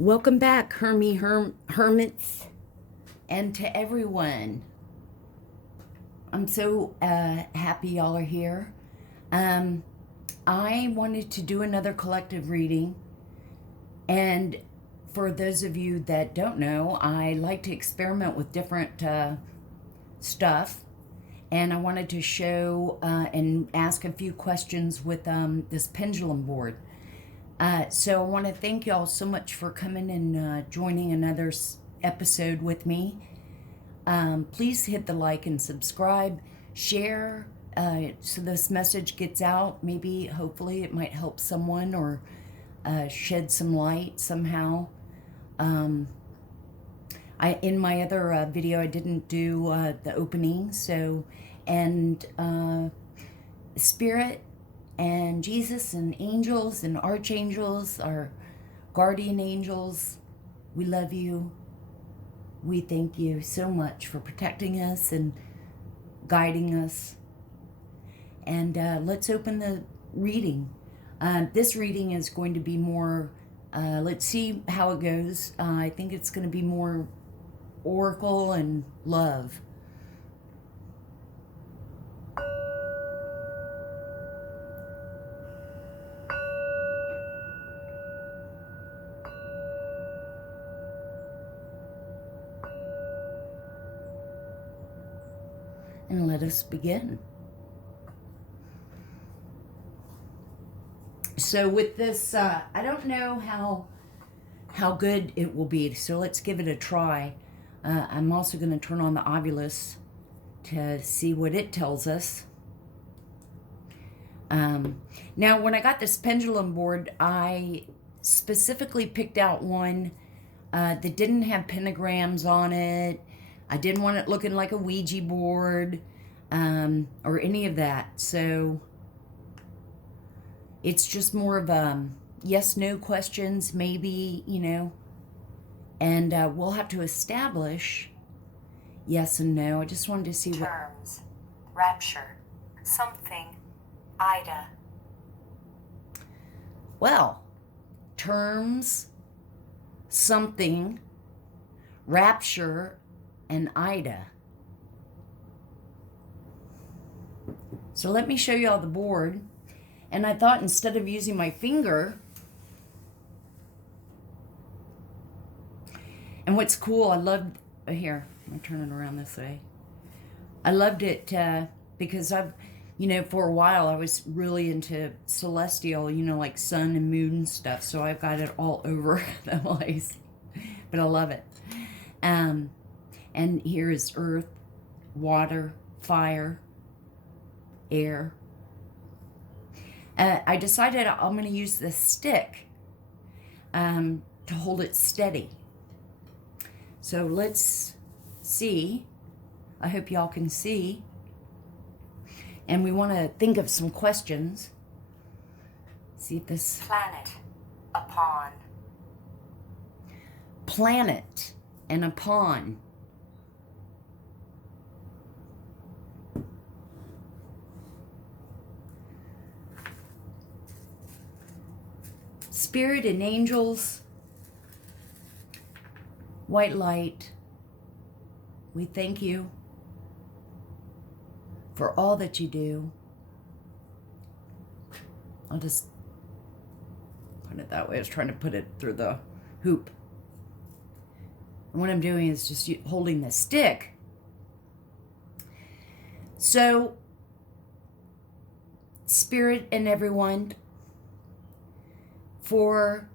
Welcome back, Hermits, and to everyone. I'm so happy y'all are here. I wanted to do another collective reading, and for those of you that don't know, I like to experiment with different stuff, and I wanted to show and ask a few questions with this pendulum board. So I want to thank y'all so much for coming and joining another episode with me. Please hit the like and subscribe, share, so this message gets out. Maybe, hopefully, it might help someone or shed some light somehow. In my other video, I didn't do the opening, and Spirit and Jesus and angels and archangels, our guardian angels, we love you. We thank you so much for protecting us and guiding us. And let's open the reading. This reading is going to be more, let's see how it goes. I think it's going to be more oracle and love. And let us begin. So with this, I don't know how good it will be, so let's give it a try. I'm also going to turn on the Ovilus to see what it tells us. Now, when I got this pendulum board, I specifically picked out one that didn't have pentagrams on it. I didn't want it looking like a Ouija board or any of that. So it's just more of yes-no questions, maybe, and we'll have to establish yes and no. I just wanted to see terms, rapture, something, Ida. Well, terms, something, rapture, and Ida. So let me show you all the board. And I thought instead of using my finger, and what's cool, I loved, here, I'm gonna turn it around this way. I loved it because I've, for a while I was really into celestial, like sun and moon stuff. So I've got it all over the place, but I love it. And here is earth, water, fire, air. I decided I'm going to use this stick to hold it steady. So let's see. I hope y'all can see. And we want to think of some questions. See if this... Planet, a pawn. Planet and a pawn. Spirit and angels, white light, we thank you for all that you do. I'll just put it that way. I was trying to put it through the hoop. And what I'm doing is just holding the stick. So, Spirit and everyone, for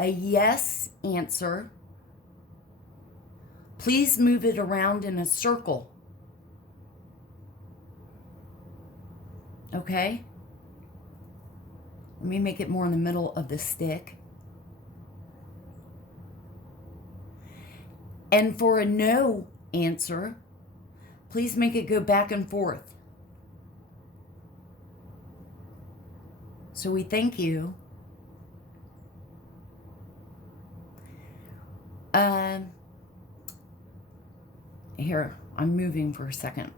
a yes answer, please move it around in a circle. Okay? Let me make it more in the middle of the stick. And for a no answer, please make it go back and forth. So we thank you. Here, I'm moving for a second.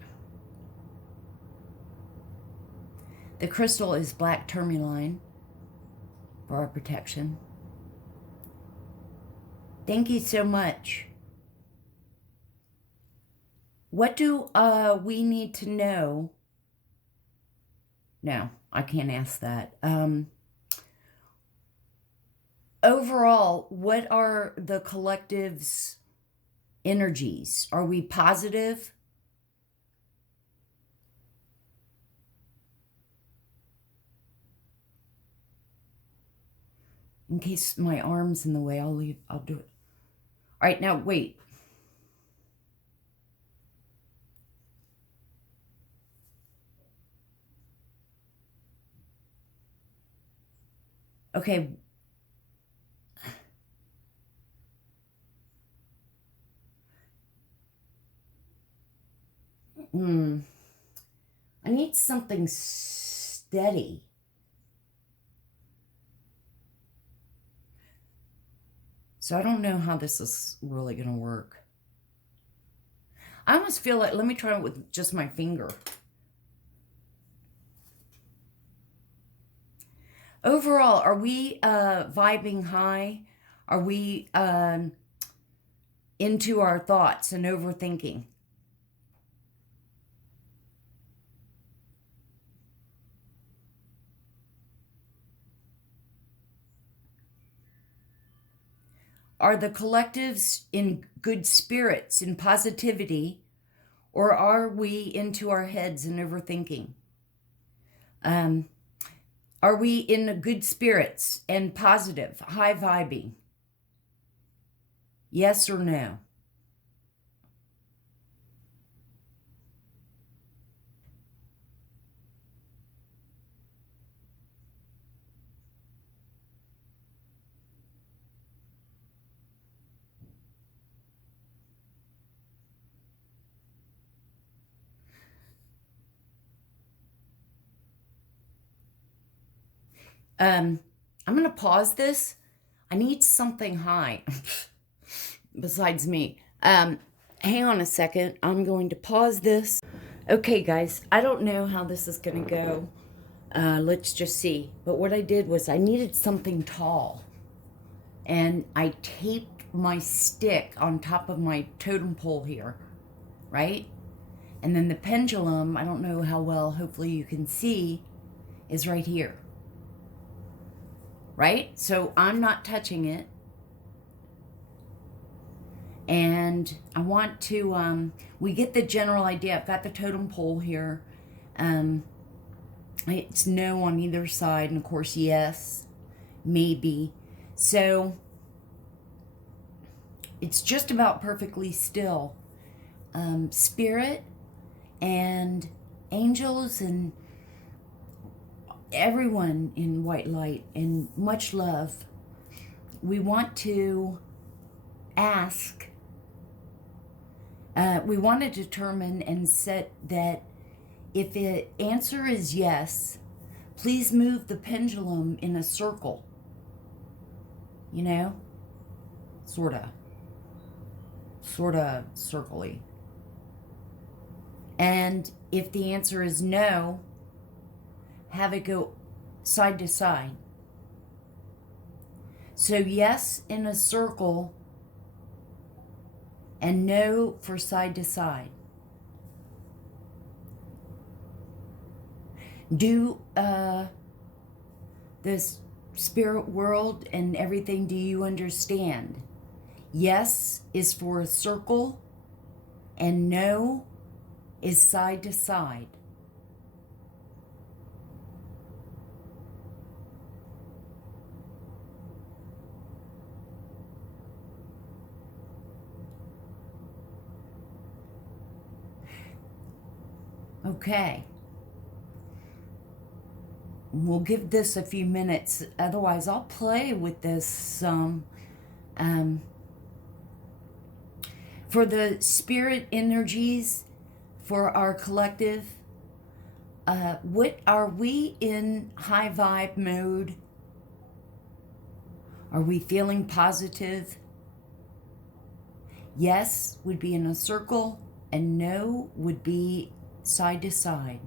The crystal is black tourmaline for our protection. Thank you so much. What do we need to know? No, I can't ask that. Overall, what are the collective's energies? Are we positive? In case my arm's in the way, I'll do it. All right, now wait. Okay. I need something steady. So I don't know how this is really going to work. I almost feel like, let me try it with just my finger. Overall, are we vibing high? Are we into our thoughts and overthinking? Are the collectives in good spirits, in positivity, or are we into our heads and overthinking? Are we in good spirits and positive, high vibing? Yes or no? I'm going to pause this. I need something high besides me. Hang on a second. I'm going to pause this. Okay, guys, I don't know how this is going to go. Let's just see. But what I did was I needed something tall. And I taped my stick on top of my totem pole here, right? And then the pendulum, I don't know how well, hopefully you can see, is right here. Right? So I'm not touching it. And I want to, we get the general idea. I've got the totem pole here. It's no on either side, and of course, yes, maybe. So it's just about perfectly still. Spirit and angels and everyone in white light and much love, we want to ask, we want to determine and set that if the answer is yes, please move the pendulum in a circle. You know? Sort of circly. And if the answer is no, have it go side to side. So yes in a circle and no for side to side. Do this spirit world and everything, do you understand? Yes is for a circle and no is side to side. Okay. We'll give this a few minutes. Otherwise, I'll play with this some. For the spirit energies, for our collective, what are we in high vibe mode? Are we feeling positive? Yes would be in a circle, and no would be side to side.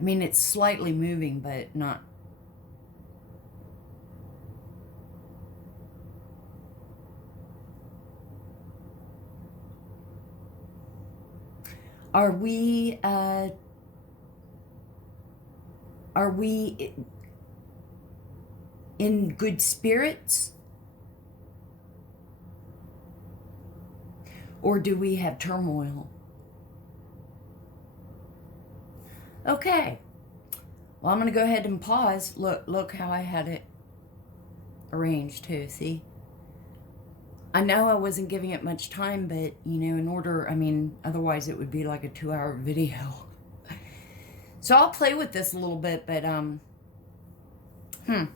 I mean, it's slightly moving, but not. Are we in good spirits? Or do we have turmoil? Okay. Well, I'm going to go ahead and pause. Look how I had it arranged too, see? I know I wasn't giving it much time, but, in order, otherwise it would be like a 2-hour video. So I'll play with this a little bit, but, we'll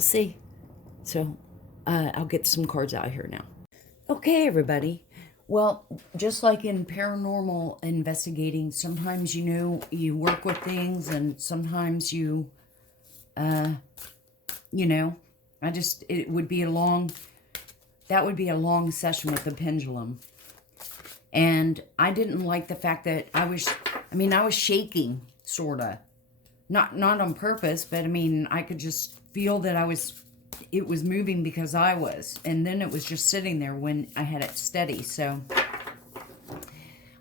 see. So, I'll get some cards out here now. Okay, everybody. Well, just like in paranormal investigating, sometimes, you work with things, and sometimes you, it would be that would be a long session with the pendulum. And I didn't like the fact that I was shaking, sort of. Not on purpose, but I could just feel that it was moving because I was. And then it was just sitting there when I had it steady. So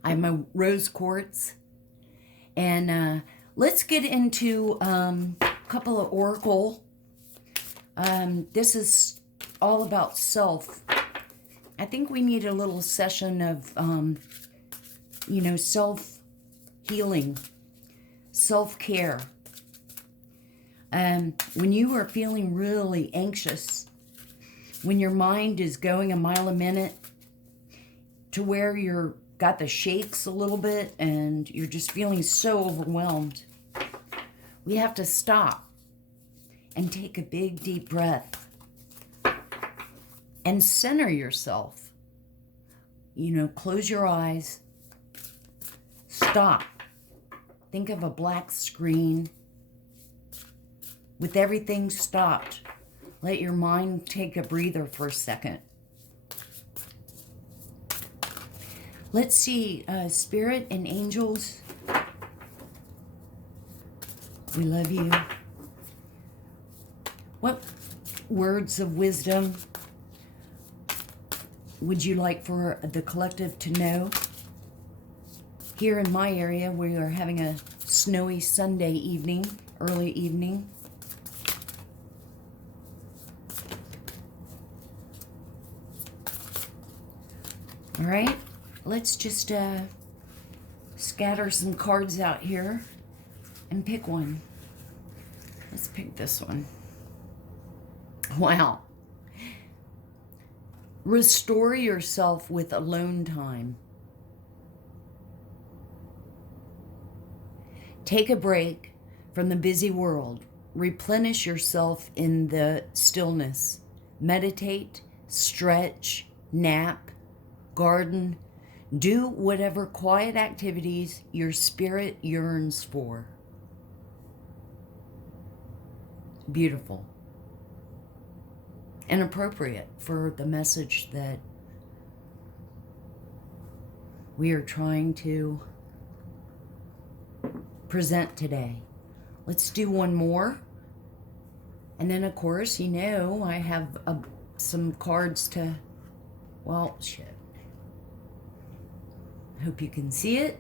I have my rose quartz. And let's get into a couple of oracle. This is all about self. I think we need a little session of, self-healing, self-care. When you are feeling really anxious, when your mind is going a mile a minute to where you're got the shakes a little bit and you're just feeling so overwhelmed, we have to stop and take a big deep breath and center yourself. Close your eyes. Stop. Think of a black screen. With everything stopped, let your mind take a breather for a second. Let's see, Spirit and angels, we love you. What words of wisdom would you like for the collective to know? Here in my area, we are having a snowy Sunday evening, early evening. All right, let's just scatter some cards out here and pick one. Let's pick this one. Wow. Restore yourself with alone time. Take a break from the busy world. Replenish yourself in the stillness. Meditate, stretch, nap, garden. Do whatever quiet activities your spirit yearns for. Beautiful. And appropriate for the message that we are trying to present today. Let's do one more. And then, of course, I have some cards to, shit. I hope you can see it.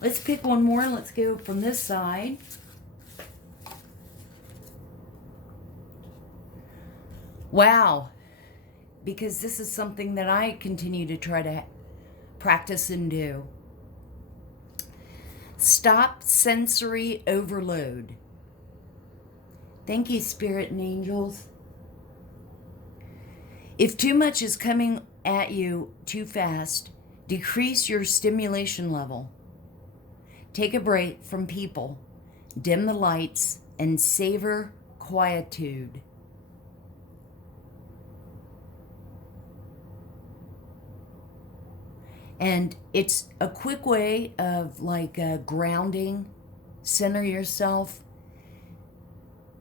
Let's pick one more. Let's go from this side. Wow. Because this is something that I continue to try to practice and do. Stop sensory overload. Thank you, Spirit and angels. If too much is coming at you too fast, decrease your stimulation level. Take a break from people, dim the lights, and savor quietude. And it's a quick way of grounding. Center yourself.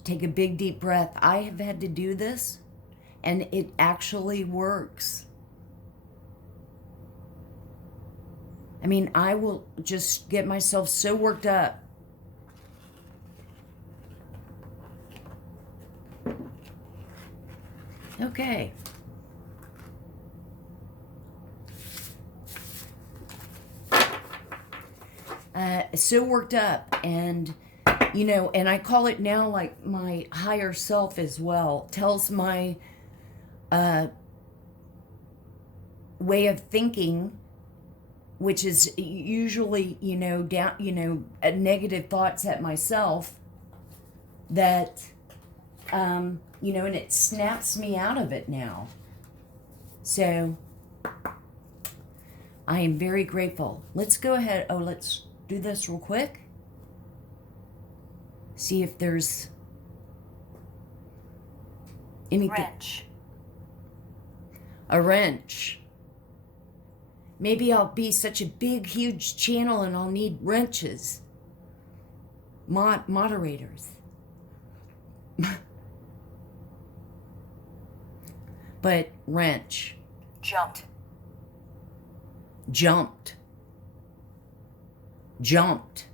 Take a big deep breath. I have had to do this, and it actually works. I will just get myself so worked up Okay. So worked up, and and I call it now like my higher self as well, tells my way of thinking, which is usually down negative thoughts at myself, that and it snaps me out of it now. So I am very grateful. Let's go ahead. Let's do this real quick. See if there's anything. Wrench. A wrench. Maybe I'll be such a big, huge channel and I'll need wrenches. Moderators. But wrench. Jumped. Jumped. Jumped.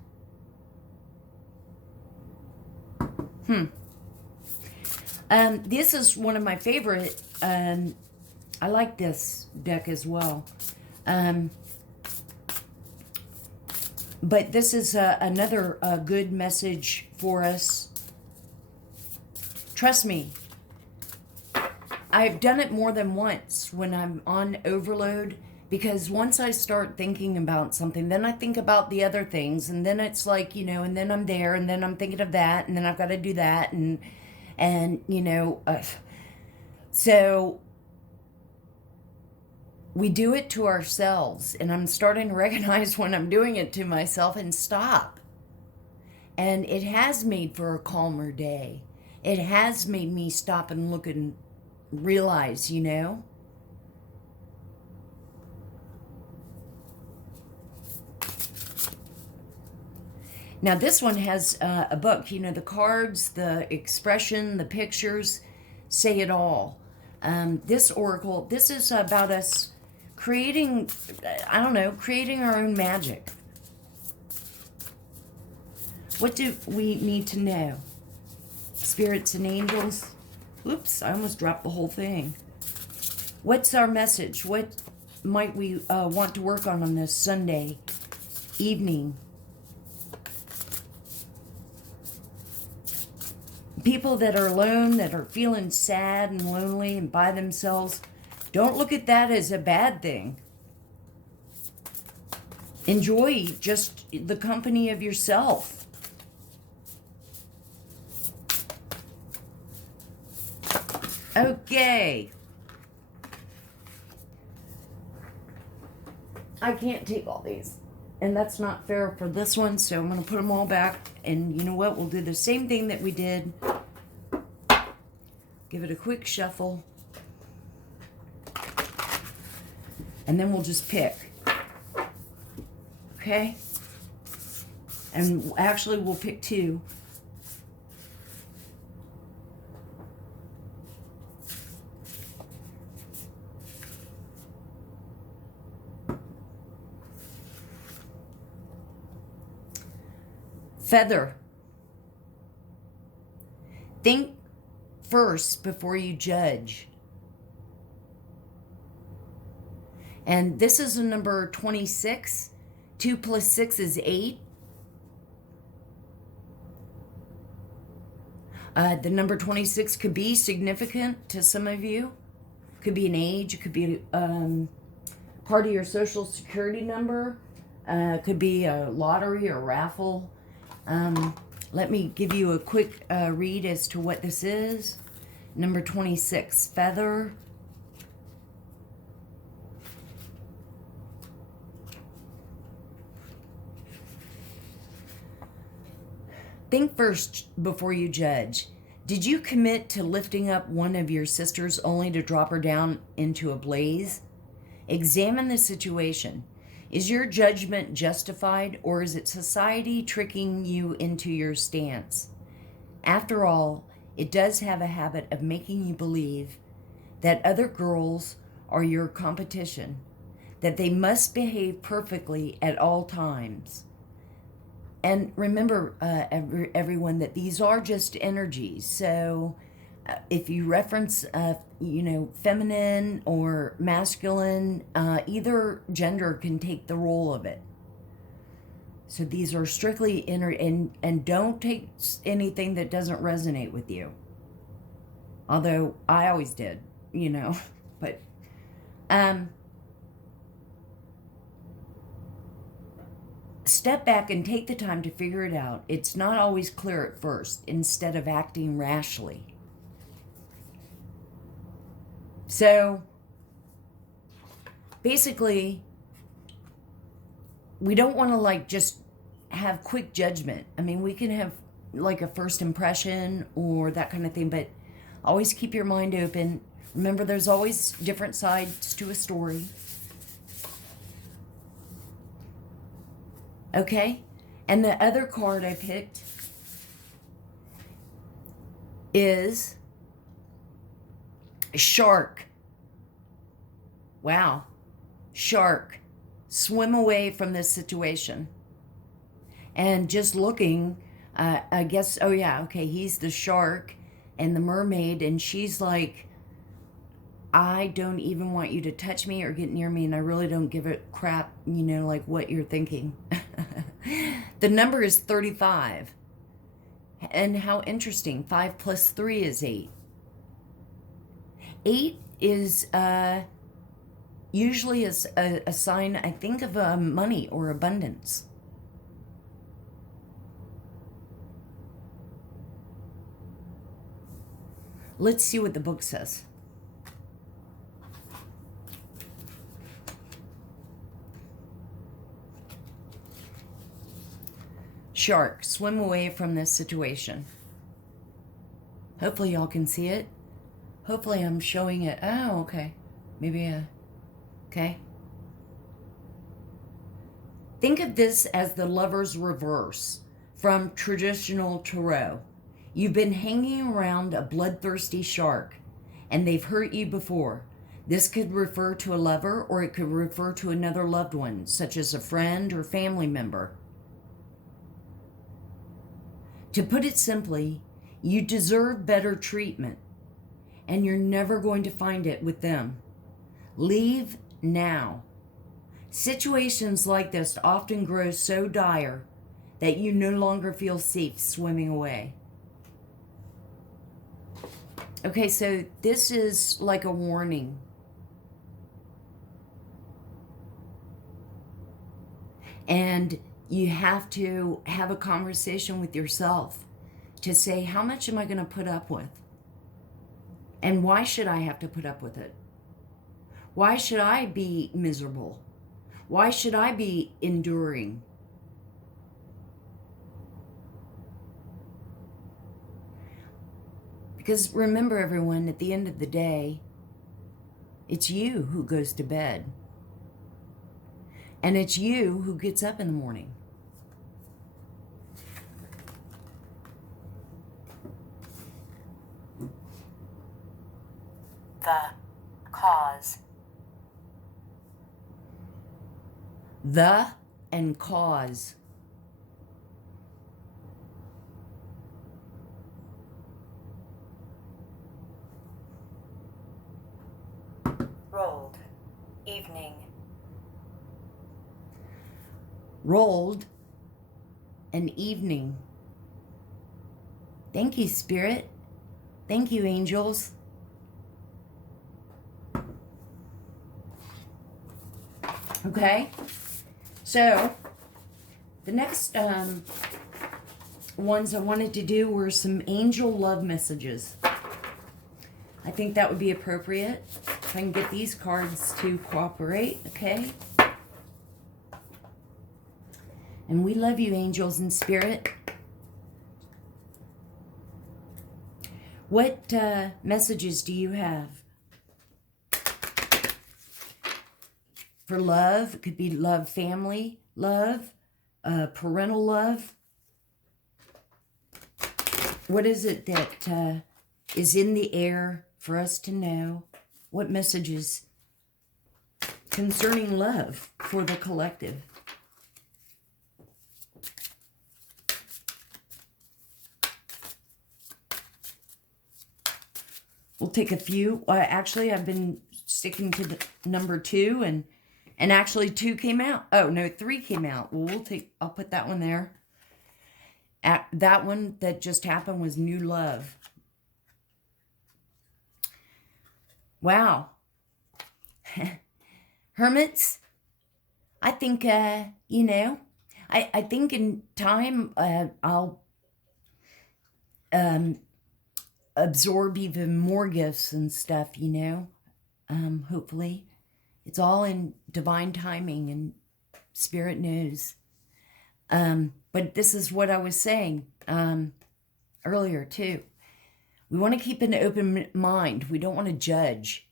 This is one of my favorite. I like this deck as well. But this is another good message for us. Trust me, I've done it more than once when I'm on overload, because once I start thinking about something, then I think about the other things, and then it's like, and then I'm there, and then I'm thinking of that, and then I've got to do that, and so we do it to ourselves, and I'm starting to recognize when I'm doing it to myself and stop. And it has made for a calmer day. It has made me stop and look and realize, Now this one has a book, the cards, the expression, the pictures say it all. This oracle, this is about us creating our own magic. What do we need to know? Spirits and angels. Oops, I almost dropped the whole thing. What's our message? What might we want to work on this Sunday evening? People that are alone, that are feeling sad and lonely and by themselves, don't look at that as a bad thing. Enjoy just the company of yourself. Okay. I can't take all these, and that's not fair for this one, so I'm going to put them all back, and you know what? We'll do the same thing that we did. Give it a quick shuffle, and then we'll just pick. Okay? And actually, we'll pick two. Feather. Think first before you judge. And this is a number 26. 2 plus 6 is 8. The number 26 could be significant to some of you. Could be an age. It could be part of your social security number. Could be a lottery or raffle. Let me give you a quick read as to what this is. Number 26, feather. Think first before you judge. Did you commit to lifting up one of your sisters only to drop her down into a blaze? Examine the situation. Is your judgment justified, or is it society tricking you into your stance? After all, it does have a habit of making you believe that other girls are your competition, that they must behave perfectly at all times. And remember, everyone, that these are just energies. So If you reference, feminine or masculine, either gender can take the role of it. So these are strictly inner, and don't take anything that doesn't resonate with you. Although I always did, but step back and take the time to figure it out. It's not always clear at first, instead of acting rashly. So basically, we don't want to just have quick judgment. I mean, we can have a first impression or that kind of thing, but always keep your mind open. Remember, there's always different sides to a story. Okay? And the other card I picked is Shark. Wow. Shark. Swim away from this situation. And just looking, I guess, oh yeah, okay, he's the shark and the mermaid, and she's like, I don't even want you to touch me or get near me, and I really don't give a crap, what you're thinking. The number is 35. And how interesting. 5 plus 3 is 8. 8 is usually a sign, I think, of money or abundance. Let's see what the book says. Shark, swim away from this situation. Hopefully y'all can see it. Hopefully I'm showing it. Oh, okay. Maybe, okay. Think of this as the Lover's reverse from traditional tarot. You've been hanging around a bloodthirsty shark, and they've hurt you before. This could refer to a lover, or it could refer to another loved one, such as a friend or family member. To put it simply, you deserve better treatment, and you're never going to find it with them. Leave now. Situations like this often grow so dire that you no longer feel safe swimming away. Okay, so this is like a warning. And you have to have a conversation with yourself to say, how much am I going to put up with? And why should I have to put up with it? Why should I be miserable? Why should I be enduring? Because remember, everyone, at the end of the day, it's you who goes to bed. And it's you who gets up in the morning. The cause. The and cause. Rolled. Evening. Rolled an evening. Thank you, Spirit. Thank you, angels. Okay, so the next ones I wanted to do were some angel love messages. I think that would be appropriate if I can get these cards to cooperate, okay? And we love you, angels and spirit. What messages do you have? For love, it could be love, family, love, parental love. What is it that is in the air for us to know? What messages concerning love for the collective? We'll take a few. Actually, I've been sticking to the number 2, and actually 2 came out. Oh, no, 3 came out. Well, I'll put that one there. That one that just happened was New Love. Wow. Hermits, I think, you know, I think in time I'll absorb even more gifts and stuff, you know, hopefully. It's all in divine timing, and Spirit knows. But this is what I was saying earlier, too. We want to keep an open mind. We don't want to judge.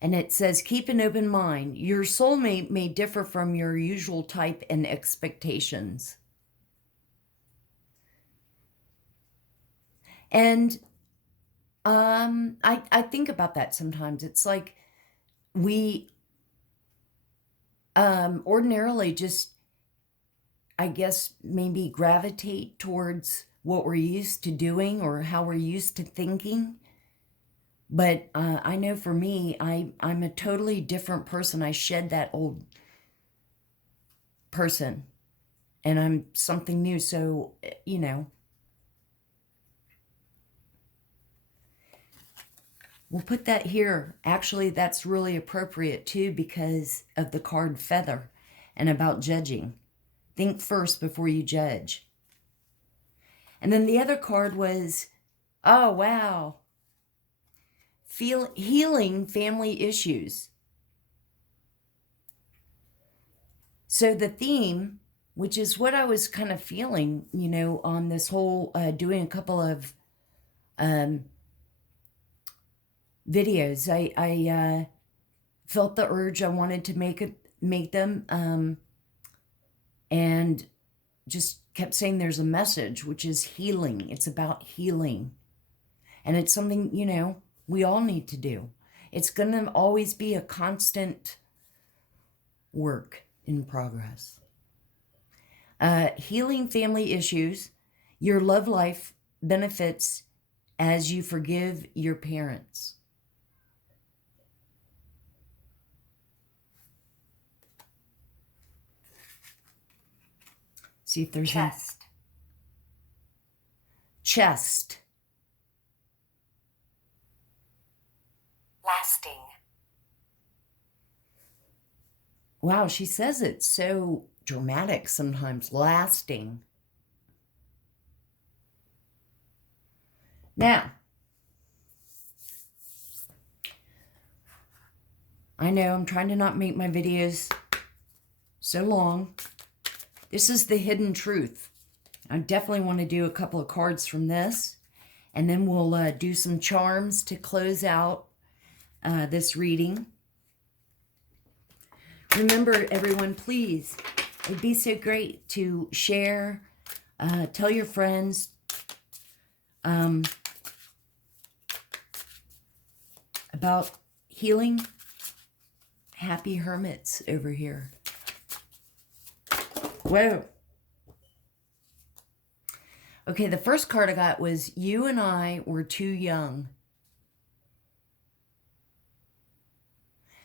And it says, keep an open mind. Your soulmate may differ from your usual type and expectations. And I think about that sometimes. It's like we ordinarily just, I guess, maybe gravitate towards what we're used to doing or how we're used to thinking. But I know for me, I'm a totally different person. I shed that old person, and I'm something new. So, you know, we'll put that here. Actually, that's really appropriate, too, because of the card Feather and about judging. Think first before you judge. And then the other card was, oh, wow, healing family issues. So the theme, which is what I was kind of feeling, you know, on this whole doing a couple of videos, I felt the urge. I wanted to make them, and just kept saying there's a message, which is healing. It's about healing, and it's something, you know, we all need to do. It's going to always be a constant work in progress. Healing family issues. Your love life benefits as you forgive your parents. See if there's Chest. Chest. Lasting. Wow, she says it so dramatic sometimes. Lasting. Now, I know I'm trying to not make my videos so long. This is the hidden truth. I definitely want to do a couple of cards from this, and then we'll do some charms to close out this reading. Remember, everyone, please, it'd be so great to share, tell your friends, about healing. Happy hermits over here. Whoa. Okay, the first card I got was, you and I were too young.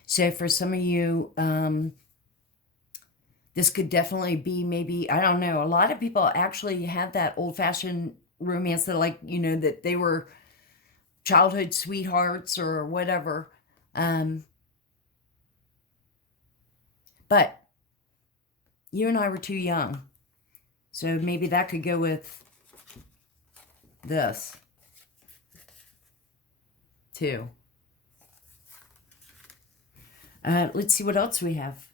So for some of you, this could definitely be maybe, I don't know, a lot of people actually have that old-fashioned romance that, like, you know, that they were childhood sweethearts or whatever. But you and I were too young. So maybe that could go with this, too. Let's see what else we have.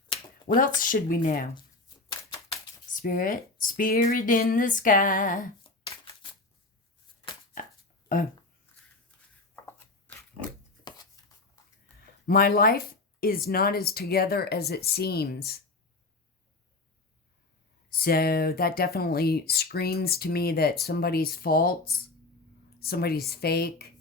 What else should we know? Spirit, spirit in the sky. My life is not as together as it seems. So that definitely screams to me that somebody's false, somebody's fake.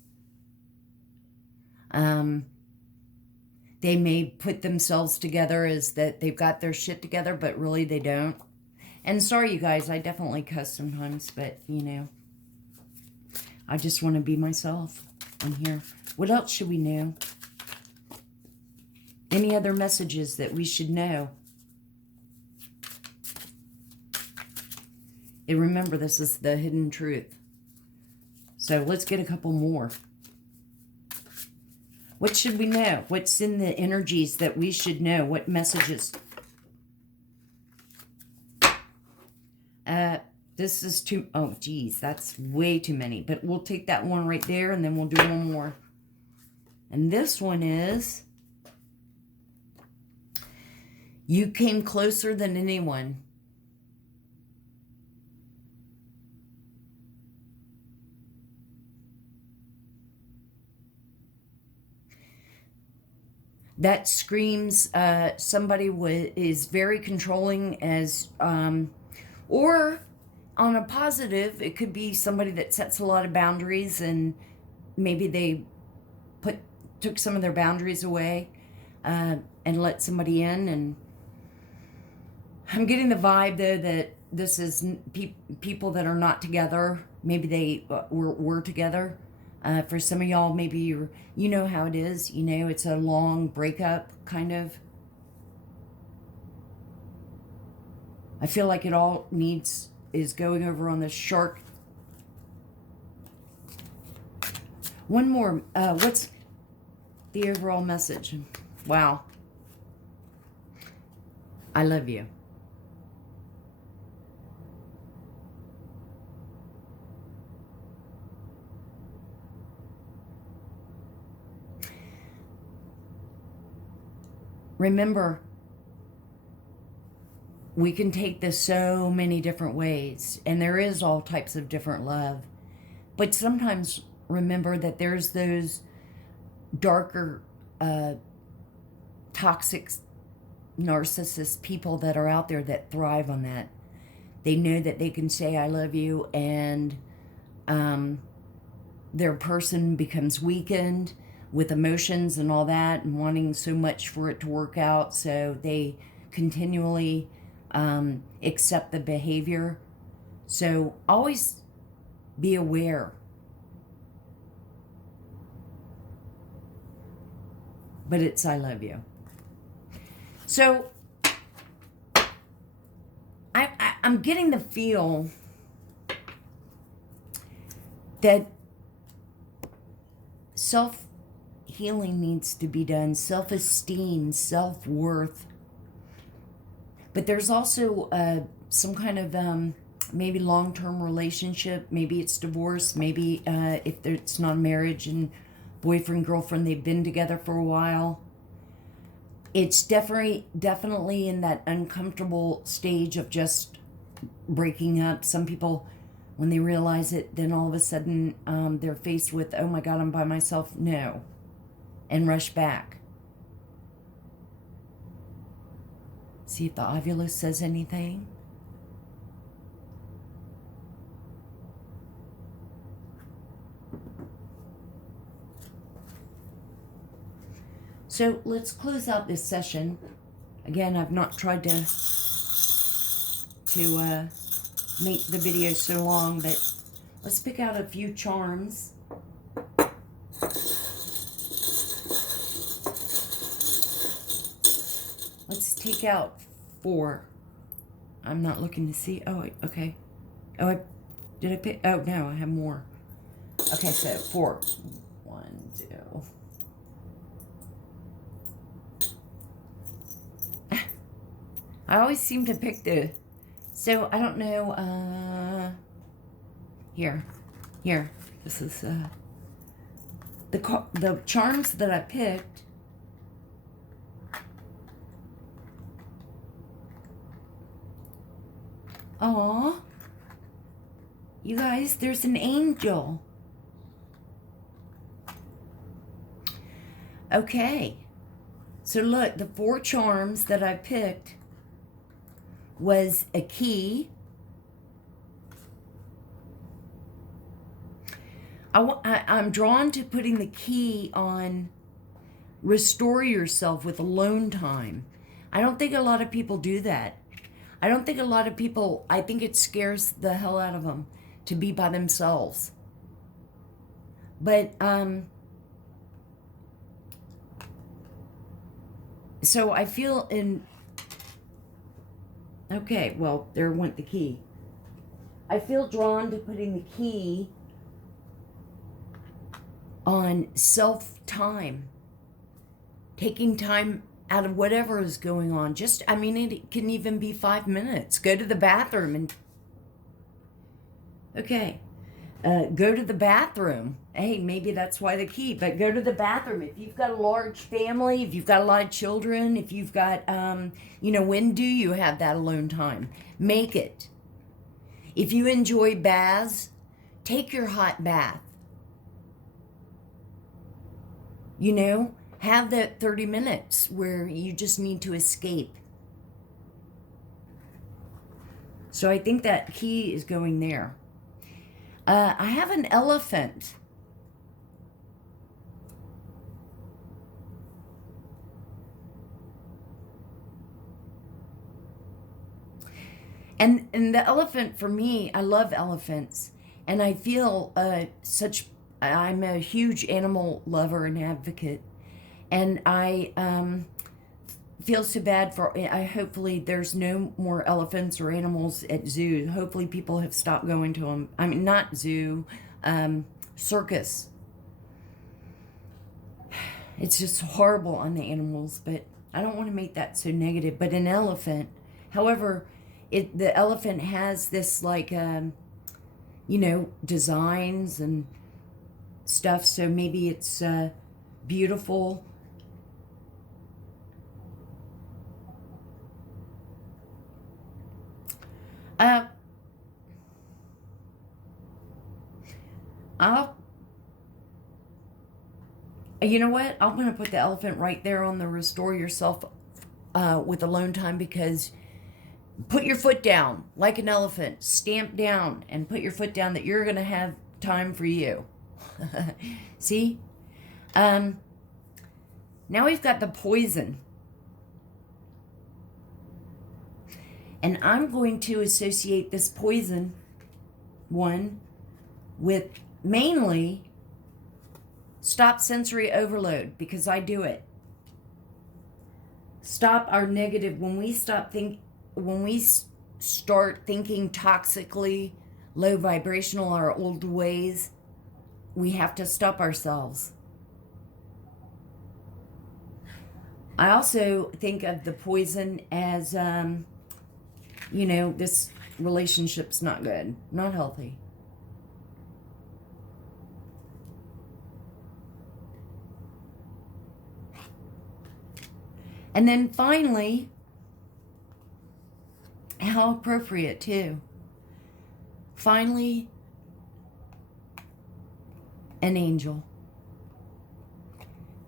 They may put themselves together as that they've got their shit together, but really they don't. And sorry, you guys, I definitely cuss sometimes, but, you know. I just want to be myself on here. What else should we know? Any other messages that we should know? And remember, this is the hidden truth. So let's get a couple more. What should we know? What's in the energies that we should know? What messages? This is too... Oh, geez. That's way too many. But we'll take that one right there, and then we'll do one more. And this one is... You came closer than anyone. That screams somebody is very controlling as, or on a positive, it could be somebody that sets a lot of boundaries and maybe they took some of their boundaries away and let somebody in. And I'm getting the vibe though that this is people that are not together. Maybe they were together. For some of y'all, maybe you know how it is. You know, it's a long breakup, kind of. I feel like it all is going over on the shark. One more. What's the overall message? Wow. I love you. Remember, we can take this so many different ways, and there is all types of different love. But sometimes remember that there's those darker, toxic, narcissist people that are out there that thrive on that. They know that they can say, I love you, and their person becomes weakened with emotions and all that, and wanting so much for it to work out, so they continually accept the behavior. So always be aware. But it's I love you. So I'm getting the feel that self-healing needs to be done, self-esteem, self-worth. But there's also some kind of maybe long-term relationship. Maybe it's divorce. Maybe if it's not marriage and boyfriend, girlfriend, they've been together for a while. It's definitely in that uncomfortable stage of just breaking up. Some people, when they realize it, then all of a sudden they're faced with, oh my God, I'm by myself. No. And rush back. See if the Ovilus says anything. So let's close out this session. Again, I've not tried to make the video so long, but let's pick out a few charms. Let's take out 4. I'm not looking to see. Oh, okay. Oh, did I pick? Oh, no, I have more. Okay, so 4. 1, 2. I always seem to pick so I don't know, here, this is, the charms that I picked. Aw, you guys, there's an angel. Okay, so look, the 4 charms that I picked was a key. I'm drawn to putting the key on restore yourself with alone time. I don't think a lot of people do that. I don't think a lot of people, I think it scares the hell out of them to be by themselves. But, so I feel okay, well, there went the key. I feel drawn to putting the key on self-time. Taking time out of whatever is going on. Just, I mean, it can even be 5 minutes. Go to the bathroom and, okay, go to the bathroom. Hey, maybe that's why the key, but go to the bathroom. If you've got a large family, if you've got a lot of children, if you've got, when do you have that alone time? Make it. If you enjoy baths, take your hot bath. Have that 30 minutes where you just need to escape. So I think that key is going there. I have an elephant. And the elephant, for me, I love elephants. And I feel I'm a huge animal lover and advocate. And I feel so bad hopefully there's no more elephants or animals at zoos. Hopefully people have stopped going to them. I mean, not zoo, circus. It's just horrible on the animals, but I don't want to make that so negative. But an elephant, however, the elephant has this designs and stuff, so maybe it's beautiful. You know what? I'm going to put the elephant right there on the restore yourself with alone time, because put your foot down like an elephant. Stamp down and put your foot down that you're going to have time for you. See? Now we've got the poison. And I'm going to associate this poison one with mainly stop sensory overload, because I do it. Stop our negative. When we start thinking toxically, low vibrational, our old ways, we have to stop ourselves. I also think of the poison as, this relationship's not good, not healthy. And then finally, how appropriate too. Finally, an angel.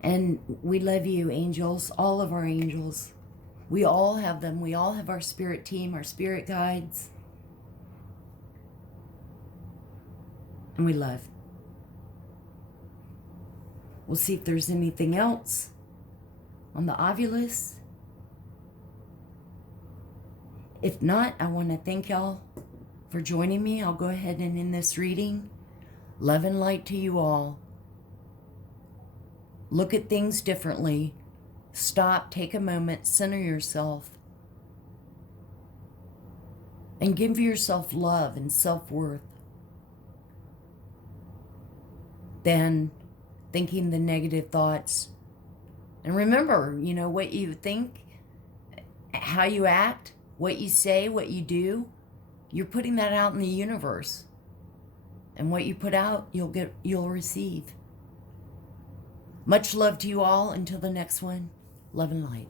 And we love you, angels, all of our angels. We all have them. We all have our spirit team, our spirit guides. And we love. We'll see if there's anything else on the Ovilus. If not, I want to thank y'all for joining me. I'll go ahead and end this reading. Love and light to you all. Look at things differently. Stop, take a moment, center yourself, and give yourself love and self-worth. Then thinking the negative thoughts. And remember, what you think, how you act, what you say, what you do, you're putting that out in the universe. And what you put out, you'll receive. Much love to you all. Until the next one, love and light.